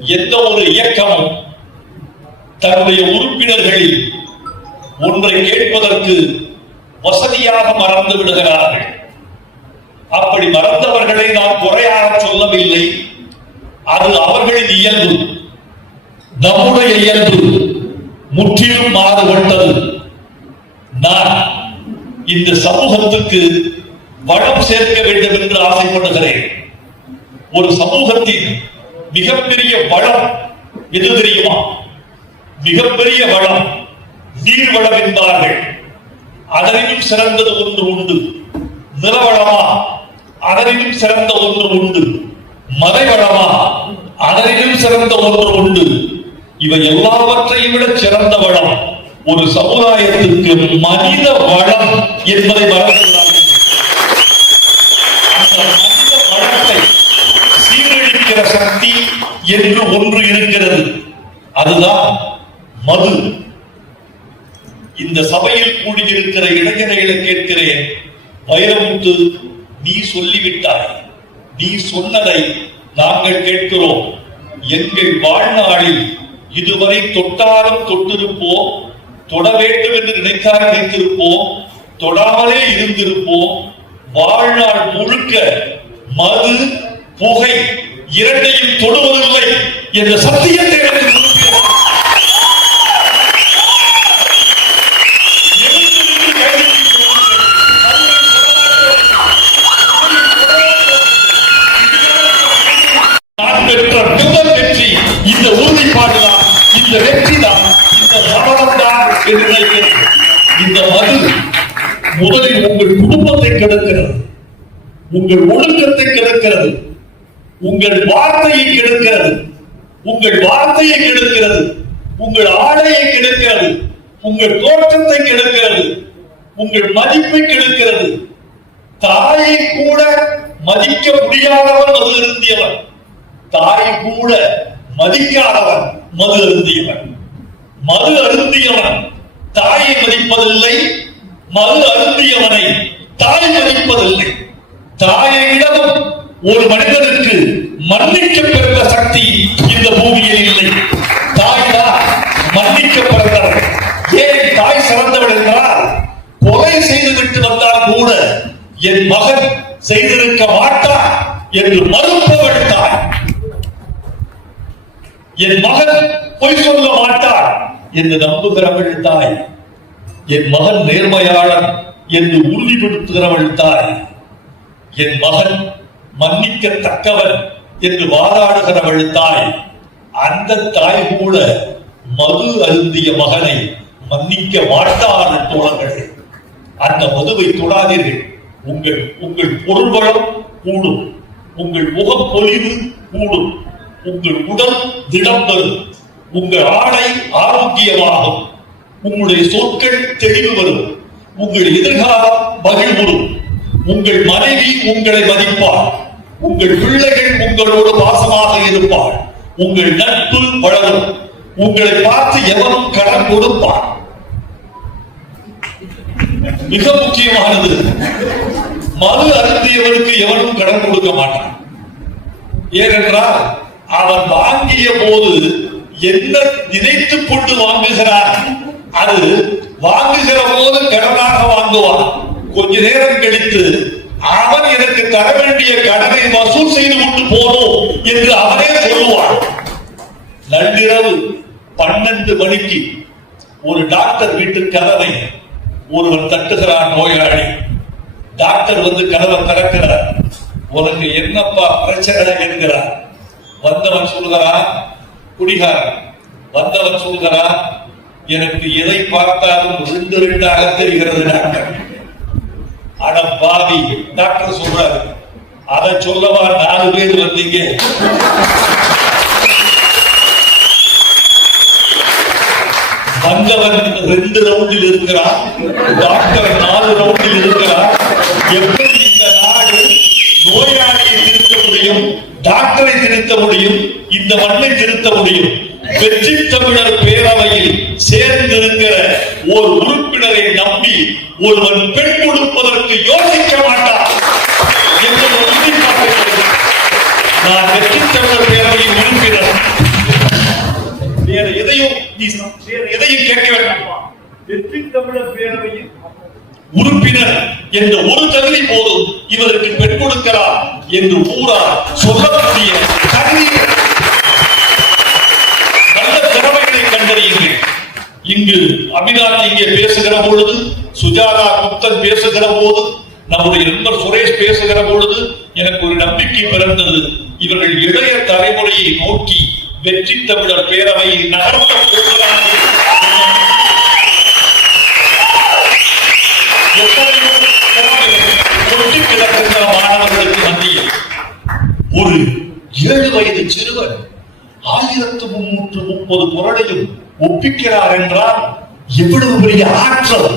எந்த ஒரு இயக்கமும் தன்னுடைய உறுப்பினர்களில் ஒன்றை கேட்பதற்கு வசதியாக மறந்து விடுகிறார்கள். அப்படி மறந்தவர்களை நான் குறையாக சொல்லவில்லை. அது அவர்களின் இயல்பு. நம்முடைய இயல்பு. முற்றிலும் மாறுபட்டது. நான் இந்த சமூகத்துக்கு வளம் சேர்க்க வேண்டும் என்று ஆசைப்படுகிறேன். ஒரு சமூகத்தின் மிகப்பெரிய வளம் எது தெரியுமா? மிகப்பெரிய வளம். நீர் வளம் என்பார்கள். அதனையும் சிறந்தது ஒன்று உண்டு. நிலவளமா அதனையும் சிறந்த ஒன்று உண்டு. மலைவளமா அதனையும் சிறந்த ஒன்று உண்டு. இவை எல்லாவற்றையும் விட சிறந்த வளம். ஒரு சமுதாயத்திற்கு மனித வளம் என்பதை மறந்துவிடாமல் அந்த மனித வளத்தை சீரழிக்கிற சக்தி என்று ஒன்று இருக்கிறது. அதுதான் மது. இந்த சபையில் கூடியிருக்கிற இளைஞர்களை கேட்கிறேன். வைரமுத்து நீ சொல்லிவிட்டாய். நீ சொன்னதை நாங்கள் கேட்கிறோம். எங்கள் வாழ்நாளில் இதுவரை தொட்டாலும் தொட்டிருப்போம். தொட வேண்டும் என்று நினைத்தால் நினைத்திருப்போம். தொடாமலே இருந்திருப்போம். வாழ்நாள் முழுக்க மது புகை இரண்டையும் தொடுவதில்லை என்ற சத்தியத்தை எனக்கு நான் பெற்ற முதல் வெற்றி இந்த உறுதிப்பாடுதான் இந்த வெற்றி தான் இந்த சபதம் தான் என்று நினைக்கிறேன். இந்த மது முதலில் உங்கள் குடும்பத்தை கிடக்கிறது. உங்கள் ஒழுக்கத்தை கிடக்கிறது. உங்கள் வார்த்தையை கெடுக்கிறது. உங்கள் வார்த்தையை கெடுக்கிறது. உங்கள் ஆடையை கெடுக்கிறது. உங்கள் தோற்றத்தை கெடுக்கிறது. உங்கள் மதிப்பை கெடுக்கிறது. தாயை கூட மதிக்க முடியாதவன் மது அருந்தியவன். தாயை கூட மதிக்காதவன் மது அருந்தியவன். மது அருந்தியவன் தாயை மதிப்பதில்லை மது அருந்தியவனை தாய் மதிப்பதில்லை. தாயை விடவும் ஒரு மனிதன் மன்னிக்க பிறந்த சக்தி இந்த பூமியில் இல்லை. தாய் தான் மன்னிக்க பிறந்தவர் ஏன் தாய் சிறந்தவள் என்றால் கொலை செய்துவிட்டு வந்தால் கூட என் மகன் செய்திருக்க மாட்டான் என்று மறுப்பவள் தாய் என் மகன் பொய் சொல்ல மாட்டார் என்று நம்புகிறவள் தாய். என் மகன் நேர்மையாளன் என்று உறுதிப்படுத்துகிறவள் தாய். என் மகன் மன்னிக்கத்தக்கவன் என்று வாதாடுகிறவள் தாய் அந்த தாய் கூட மது அருந்திய மகனை மன்னிக்க மாட்டார்கள் தோழர்களே அந்த மதுவை தொடாதீர்கள். உங்கள் உங்கள் பொருள்வளம் கூடும். உங்கள் முகப்பொலிவு கூடும். உங்கள் உடல் திடம் வரும். உங்கள் ஆடை ஆரோக்கியமாகும். உங்களுடைய சொற்கள் தெளிவு வரும். உங்கள் எதிர்காலம் மகிழ்வுறும். உங்கள் மனைவி உங்களை மதிப்பார். உங்கள் பிள்ளைகள் உங்களோடு பாசமாக இருப்பார் உங்கள் நட்பு வளரும். உங்களை பார்த்து எவரும் கடன் கொடுப்பார் மிக முக்கியமானது மது அருந்தியவனுக்கு எவனும் கடன் கொடுக்க மாட்டான். ஏனென்றால் அவன் வாங்கிய போது என்ன நினைத்துக் கொண்டு வாங்குகிறான்? அது வாங்குகிற போது கடனாக வாங்குவான். கொஞ்ச நேரம் கழித்து அவன் எனக்கு தர வேண்டிய கடனை வசூல் செய்து கொண்டு போனோம் என்று அவனே சொல்லுவான். நள்ளிரவு பன்னெண்டு மணிக்கு ஒரு டாக்டர் வீட்டு கதவை ஒருவன் தட்டுகிறான் நோயாளி. டாக்டர் வந்து கதவை திறக்கிறார். உனக்கு என்னப்பா பிரச்சனை என்கிறார். வந்தவன் சொல்கிறான் குடிகாரன் வந்தவன் சொல்கிறான் எனக்கு எதை பார்த்தாலும் ரெண்டு ரெண்டாக தெரிகிறது டாக்டர். அட பாவி டாக்டர் சொல்றாரு. அதை சொல்லவா நாலு பேர் வந்தீங்க? வந்தவன் ரெண்டு ரவுண்டில் இருக்கிறான். டாக்டர் நாலு ரவுண்டில் இருக்கிறான். எப்படி இந்த நாடு நோயாளியை திருத்த முடியும் டாக்டரை திருத்த முடியும் இந்த மண்ணை திருத்த முடியும்? வெற்றி தமிழர் பேரவையில் சேர்ந்திருக்கிற ஒரு உறுப்பினரை நம்பி ஒருவன் பெண் கொடுப்பதற்கு யோசிக்க மாட்டார் நான் வெற்றித்தமிழர் பேரவையின் உறுப்பினர் வேற எதையும் நீ வேற எதையும் கேட்க வேண்டாமா. வெற்றி தமிழர் பேரவையின் உறுப்பினர் என்ற ஒரு தகுதி போதும் இவருக்கு பெண் கொடுக்கிறார் என்று ஊரார் சொல்லக்கூடிய தகுதி இங்கு அபிநாத் இங்கே பேசுகிற பொழுது சுஜாதா குப்தன் பேசுகிற போது நம்முடைய நண்பர் சுரேஷ் பேசுகிற பொழுது எனக்கு ஒரு நம்பிக்கை பிறந்தது. இவர்கள் இளைய தலைமுறையை நோக்கி வெற்றி தமிழர் பேரவை நகர்த்தப் போகிறார்கள். கிடக்கின்ற மாணவர்களுக்கு மத்தியில்? ஒரு ஏழு வயது சிறுவன் ஆயிரத்து முன்னூற்று முப்பது குரலையும் ஒப்பிக்கிறார் என்றால் எவ்வளவு பெரிய ஆற்றல்